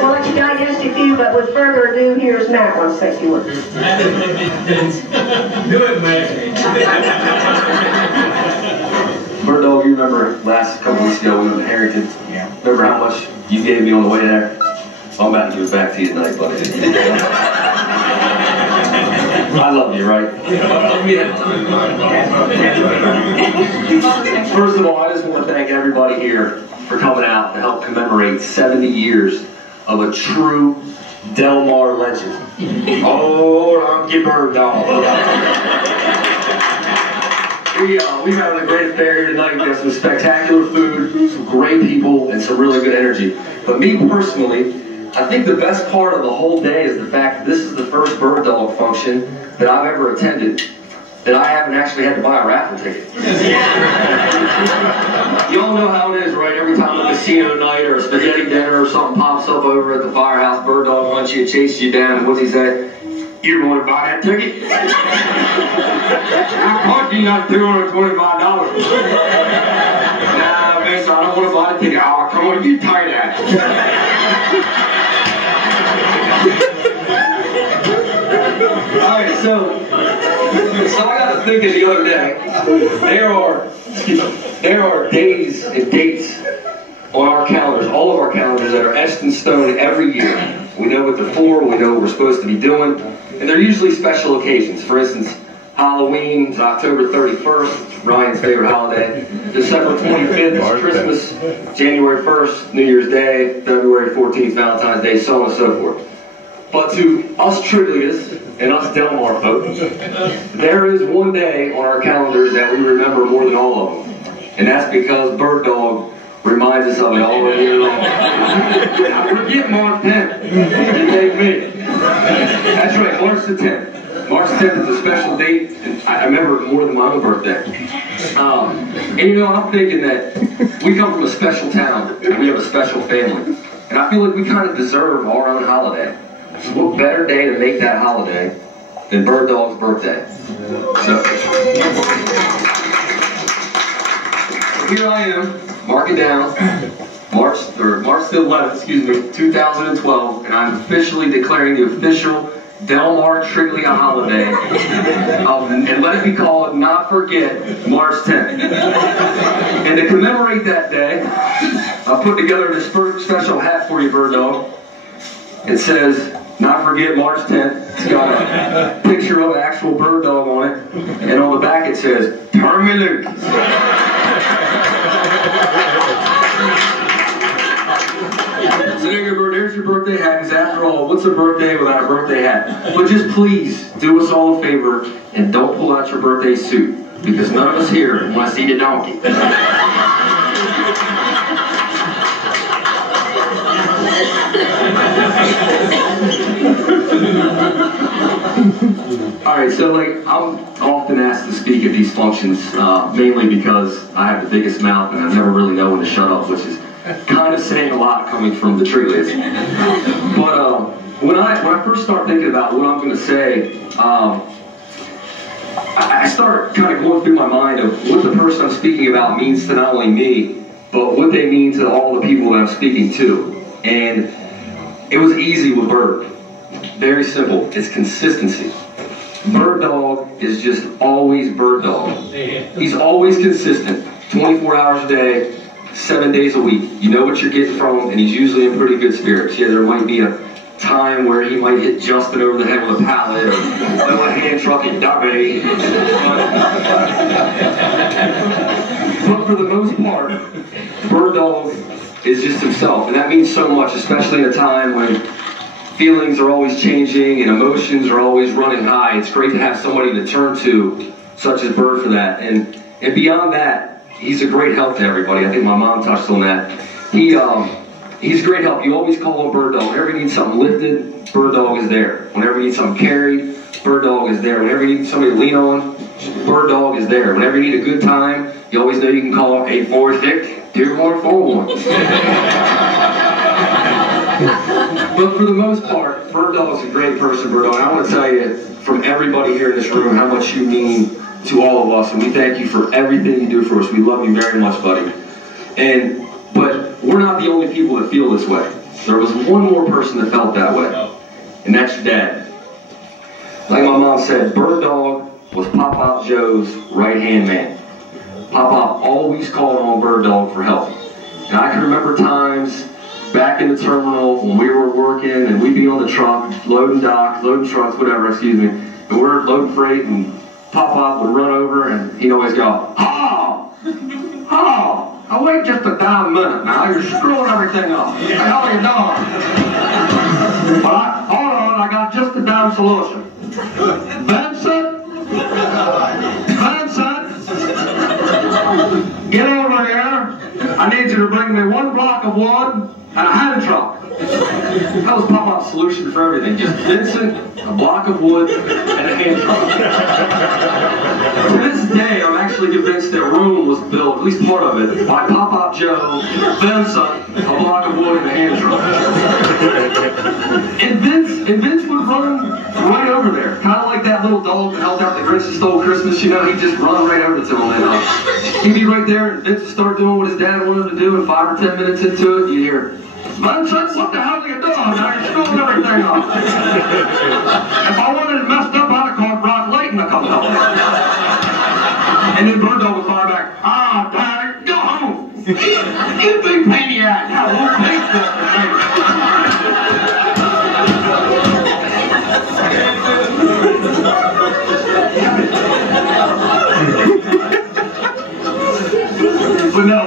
We'll let you digest a few, but with further ado, here's Matt wants to say a few words. Do it, Matt. Bird Dog, you remember last couple weeks ago we went to Harrington? Yeah. Remember how much you gave me on the way there? Well, I'm about to give it back to you tonight, buddy. I love you, right? First of all, I just want to thank everybody here for coming out to help commemorate 70 years of a true Del Mar legend. Oh, Unky Bird Dog. We've had a great affair here tonight. We have some spectacular food, some great people, and some really good energy. But me personally, I think the best part of the whole day is the fact that this is the first Bird Dog function that I've ever attended that I haven't actually had to buy a raffle ticket. You all know how it is, right? Every time a casino night or a spaghetti dinner or something pops up over at the firehouse, Bird Dog runs you and chases you down, and what's he say? You don't want to buy that ticket? How cost you not $225? Nah, miss, I don't want to buy the ticket. Oh, come on, you tie that. Alright, so I got to thinking the other day, there are days and dates on our calendars, all of our calendars that are etched in stone every year. We know what they're for, we know what we're supposed to be doing, and they're usually special occasions. For instance, Halloween is October 31st, Ryan's favorite holiday. December 25th is Christmas, January 1st, New Year's Day, February 14th, Valentine's Day, so on and so forth. But to us Triglias and us Del Mar folk, there is one day on our calendars that we remember more than all of them. And that's because Bird Dog reminds us of it all year long. I forget March 10th. You take me. That's right, March the 10th. March 10th is a special date, and I remember it more than my own birthday. And you know, I'm thinking that we come from a special town, and we have a special family. And I feel like we kind of deserve our own holiday. So what better day to make that holiday than Bird Dog's birthday? So here I am, mark it down, March the 11th, 2012, and I'm officially declaring the official Del Mar Triglia holiday, and let it be called Not Forget March 10th. And to commemorate that day, I put together this special hat for you, Bird Dog. It says, Not Forget March 10th. It's got a picture of an actual bird dog on it, and on the back it says, Turn me loose. So there's your birthday hat, because after all, what's a birthday without a birthday hat? But just please, do us all a favor, and don't pull out your birthday suit, because none of us here want to see the donkey. Alright, so I'm often asked to speak at these functions, mainly because I have the biggest mouth and I never really know when to shut up, which is kind of saying a lot coming from the Triglias. But when I first start thinking about what I'm going to say, I start kind of going through my mind of what the person I'm speaking about means to not only me, but what they mean to all the people that I'm speaking to. And it was easy with Bird. Very simple. It's consistency. Bird Dog is just always Bird Dog. He's always consistent. 24 hours a day, 7 days a week. You know what you're getting from him, and he's usually in pretty good spirits. Yeah, there might be a time where he might hit Justin over the head with a pallet or throw a hand truck at Dobby. But for the most part, Bird Dog is just himself, and that means so much, especially in a time when feelings are always changing and emotions are always running high. It's great to have somebody to turn to, such as Bird, for that. And beyond that, he's a great help to everybody. I think my mom touched on that. He's great help. You always call him Bird Dog. Whenever you need something lifted, Bird Dog is there. Whenever you need something carried, Bird Dog is there. Whenever you need somebody to lean on, Bird Dog is there. Whenever you need a good time, you always know you can call 846-2141. But for the most part, Bird Dog's a great person, Bird Dog. And I want to tell you, from everybody here in this room, how much you mean to all of us, and we thank you for everything you do for us. We love you very much, buddy. But we're not the only people that feel this way. there was one more person that felt that way, and that's your dad. Like my mom said, Bird Dog was Pop-Pop Joe's right-hand man. Pop-Pop always called on Bird Dog for help. And I can remember times back in the terminal when we were working and we'd be on the truck, loading trucks, whatever, excuse me, and we're loading freight and Pop-Pop would run over and he'd always go, "Oh! Oh! I'll wait just a damn minute now, you're screwing everything up. What the hell are you doing?" But hold on, I got just a damn solution. Vincent, get over here. I need you to bring me 1 block of wood and a hand truck. That was Pop-Pop's solution for everything. Just Vincent, a block of wood, and a hand truck. To this day, I'm actually convinced that Rome was built, at least part of it, by Pop-Pop Joe, Vincent, a block of wood, and a hand truck. And Vince would run right over there, kind of like that little dog that helped out the Grinch Who Stole Christmas. You know, he'd just run right over to him, and he'd be right there, and Vince would start doing what his dad wanted him to do, and 5 or 10 minutes into it, you hear, "Vincent, what the hell are you doing? Now you're screwing everything up. If I wanted it messed up, I'd have called Brock Layton to come help." And then Bird Dog would fire back, "Ah, Dad, go home. You big pain in the ass. Now, won't pay for it." But no,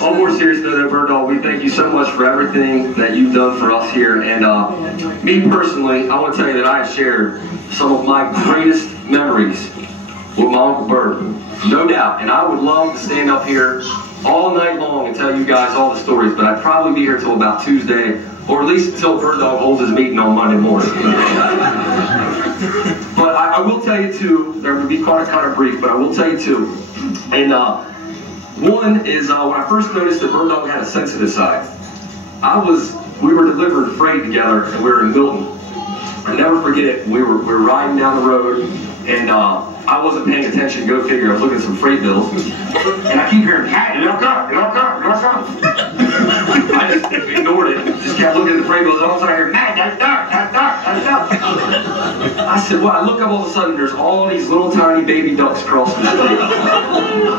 on more serious note, Bird Dog, we thank you so much for everything that you've done for us here. And me personally, I want to tell you that I have shared some of my greatest memories with my Uncle Bird, no doubt. And I would love to stand up here all night long and tell you guys all the stories, but I'd probably be here till about Tuesday, or at least until Bird Dog holds his meeting on Monday morning. But I will tell you two, they're going to be kind of brief, but I will tell you two. And one is when I first noticed that Bird Dog had a sensitive side. We were delivering freight together, and we were in Milton. I never forget it. We were riding down the road, and I wasn't paying attention. Go figure. I was looking at some freight bills, and I keep hearing, "Hey, look up, look up, look up." I just ignored it. Just kept looking at the freight bills. All of a sudden I hear, "Man, that's Duck, that's Duck, that's Duck." I said, "Well," I look up, all of a sudden there's all these little tiny baby ducks crossing the street.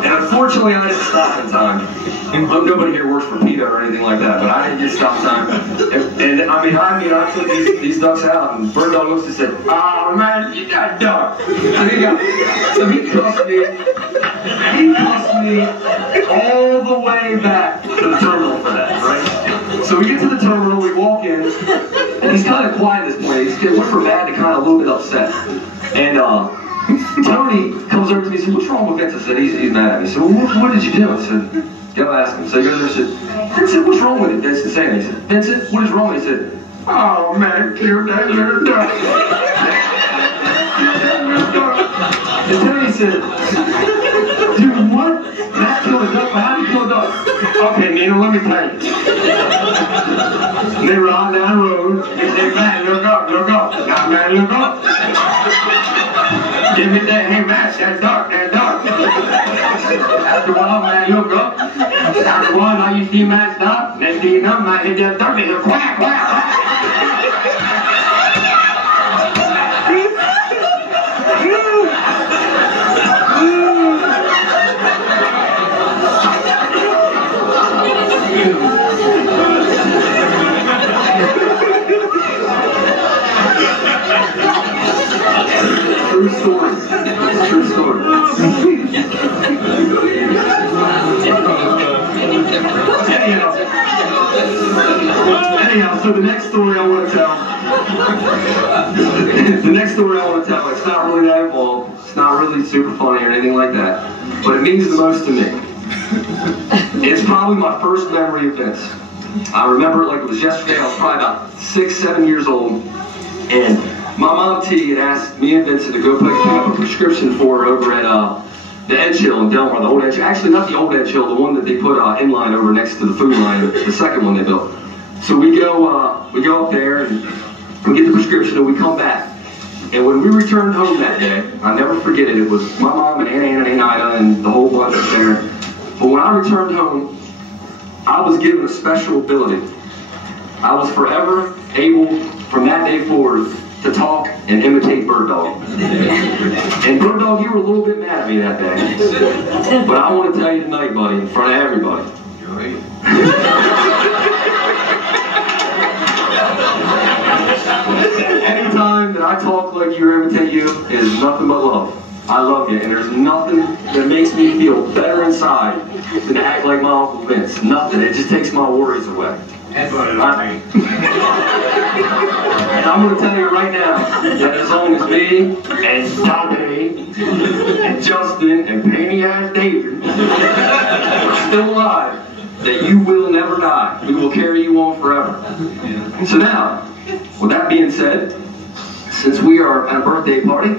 And unfortunately I didn't stop in time. Nobody here works for PETA or anything like that, but I didn't get stop time. And I took these ducks out, and Bird Dog looks and said, "Oh man, you got a duck." So he cussed me all the way back to the terminal for that, right? So we get to the terminal, we walk in, and he's kind of quiet at this point. He went from mad to kind of a little bit upset. And Tony comes over to me and said, "What's wrong with Vince?" I said, he's mad at me. I said, "Well, what did you do?" I said, "Go ask him." So he goes there and said, "Vincent, what's wrong with it?" Vince is saying, he said, "Vincent, what is wrong with it?" He said, "Oh man, killed that little duck." And Tony said, "Dude, what? Matt killed a duck? How did he kill a duck?" "Okay, Nino, let me tell you." And they ride down the road, and they say, "Man, look up, look up." "Now, man, look up." "Give me that, hey, Matt, that duck, that duck." After a while, man, look up. After a while, now you see Matt stop. Next thing you know, Matt hit that duck, and he'll quack, quack, quack. True story. True story. Anyhow, so the next story I want to tell, it's not really that involved, it's not really super funny or anything like that, but it means the most to me. It's probably my first memory of Vince. I remember it like it was yesterday. I was probably about 6, 7 years old, and my mom T had asked me and Vincent to go pick up a prescription for her over at the Edge Hill in Delmar, the old Edge. Actually, not the old Edge Hill, the one that they put inline over next to the food line, the second one they built. So we go up there and we get the prescription and we come back. And when we returned home that day, I'll never forget it. It was my mom and Aunt Ann and Aunt Ida and the whole bunch up there. But when I returned home, I was given a special ability. I was forever able, from that day forward, to talk and imitate Bird Dog. And Bird Dog, you were a little bit mad at me that day. But I want to tell you tonight, buddy, in front of everybody. Anytime that I talk like you or imitate you is nothing but love. I love you, and there's nothing that makes me feel better inside than to act like my Uncle Vince. Nothing. It just takes my worries away. And I'm going to tell you right now that as long as me and Dante and Justin and Penny and David are still alive, that you will never die. We will carry you on forever. So now, with that being said, since we are at a birthday party,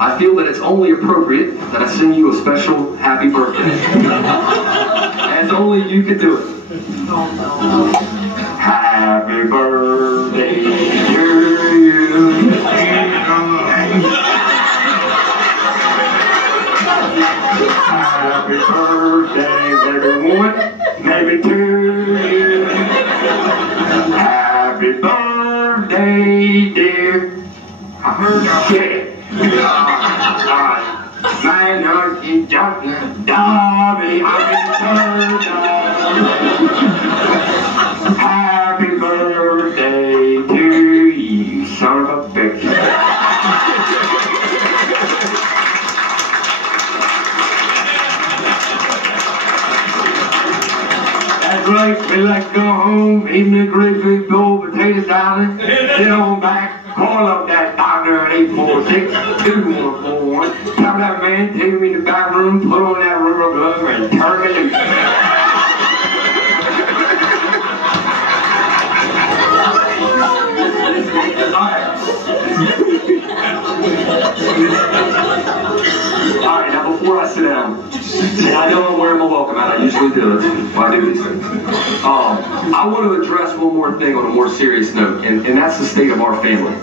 I feel that it's only appropriate that I sing you a special happy birthday. As only you can do it. Happy birthday to you. Happy birthday, maybe one, maybe two. Happy birthday, dear. I heard you say it. Man, you don't Dobby, happy birthday to you, son of a bitch. That's right, we like to go home, eating a great big bowl of potato salad, sit on back, call up that doctor at 846-2141. Tell that man, take me to the back room, put on that rubber glove, and turn it loose. Alright, now before I sit down, and I know I'm wearing my welcome hat, I usually do it when I do these things. I want to address one more thing on a more serious note, and that's the state of our family.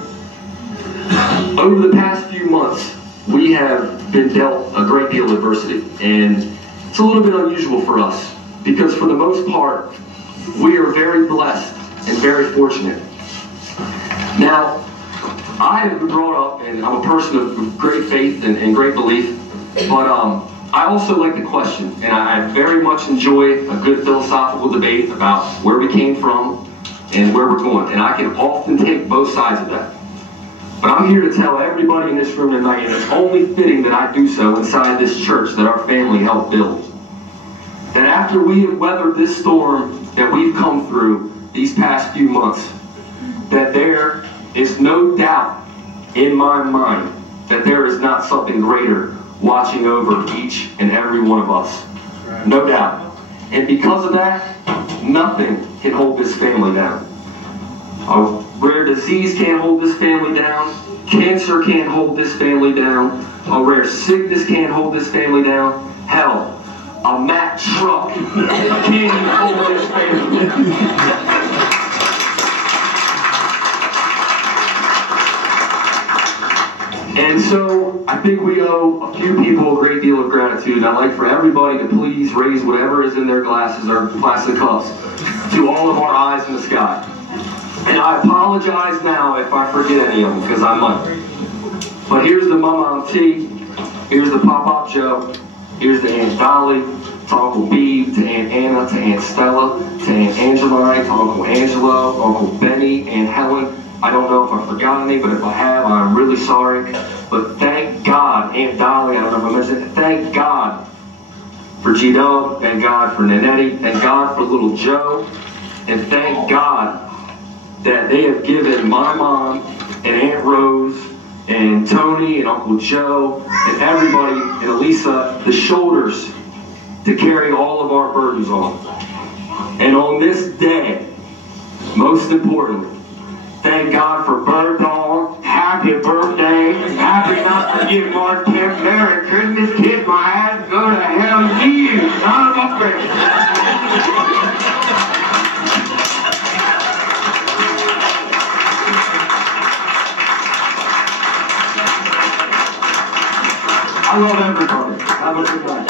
Over the past few months, we have been dealt a great deal of adversity, and it's a little bit unusual for us, because for the most part, we are very blessed and very fortunate. Now, I have been brought up, and I'm a person of great faith and great belief, but I also like to question, and I very much enjoy a good philosophical debate about where we came from and where we're going, and I can often take both sides of that. But I'm here to tell everybody in this room tonight, and it's only fitting that I do so inside this church that our family helped build, that after we have weathered this storm that we've come through these past few months, that there is no doubt in my mind that there is not something greater watching over each and every one of us. No doubt. And because of that, nothing can hold this family down. A rare disease can't hold this family down. Cancer can't hold this family down. A rare sickness can't hold this family down. Hell, a Mack truck can't even hold this family down. And so, I think we owe a few people a great deal of gratitude. I'd like for everybody to please raise whatever is in their glasses or plastic cups to all of our eyes in the sky. And I apologize now if I forget any of them, because I might. But here's the Mama T, here's the Pop-Pop Joe, here's the Aunt Dolly, to Uncle Beebe, to Aunt Anna, to Aunt Stella, to Aunt Angeline, to Uncle Angelo, Uncle Benny, Aunt Helen. I don't know if I forgot any, but if I have, I'm really sorry. But thank God, Aunt Dolly, I don't know if I mentioned it, thank God for G-Dub, thank God for Nanetti, thank God for little Joe, and thank God that they have given my mom and Aunt Rose and Tony and Uncle Joe and everybody and Elisa the shoulders to carry all of our burdens on. And on this day, most importantly, thank God for Bird Dog. Happy birthday. Happy not to give more tip. Merry Christmas. Kiss my ass. Go to hell, you son of a bitch. I love everybody. Have a good night.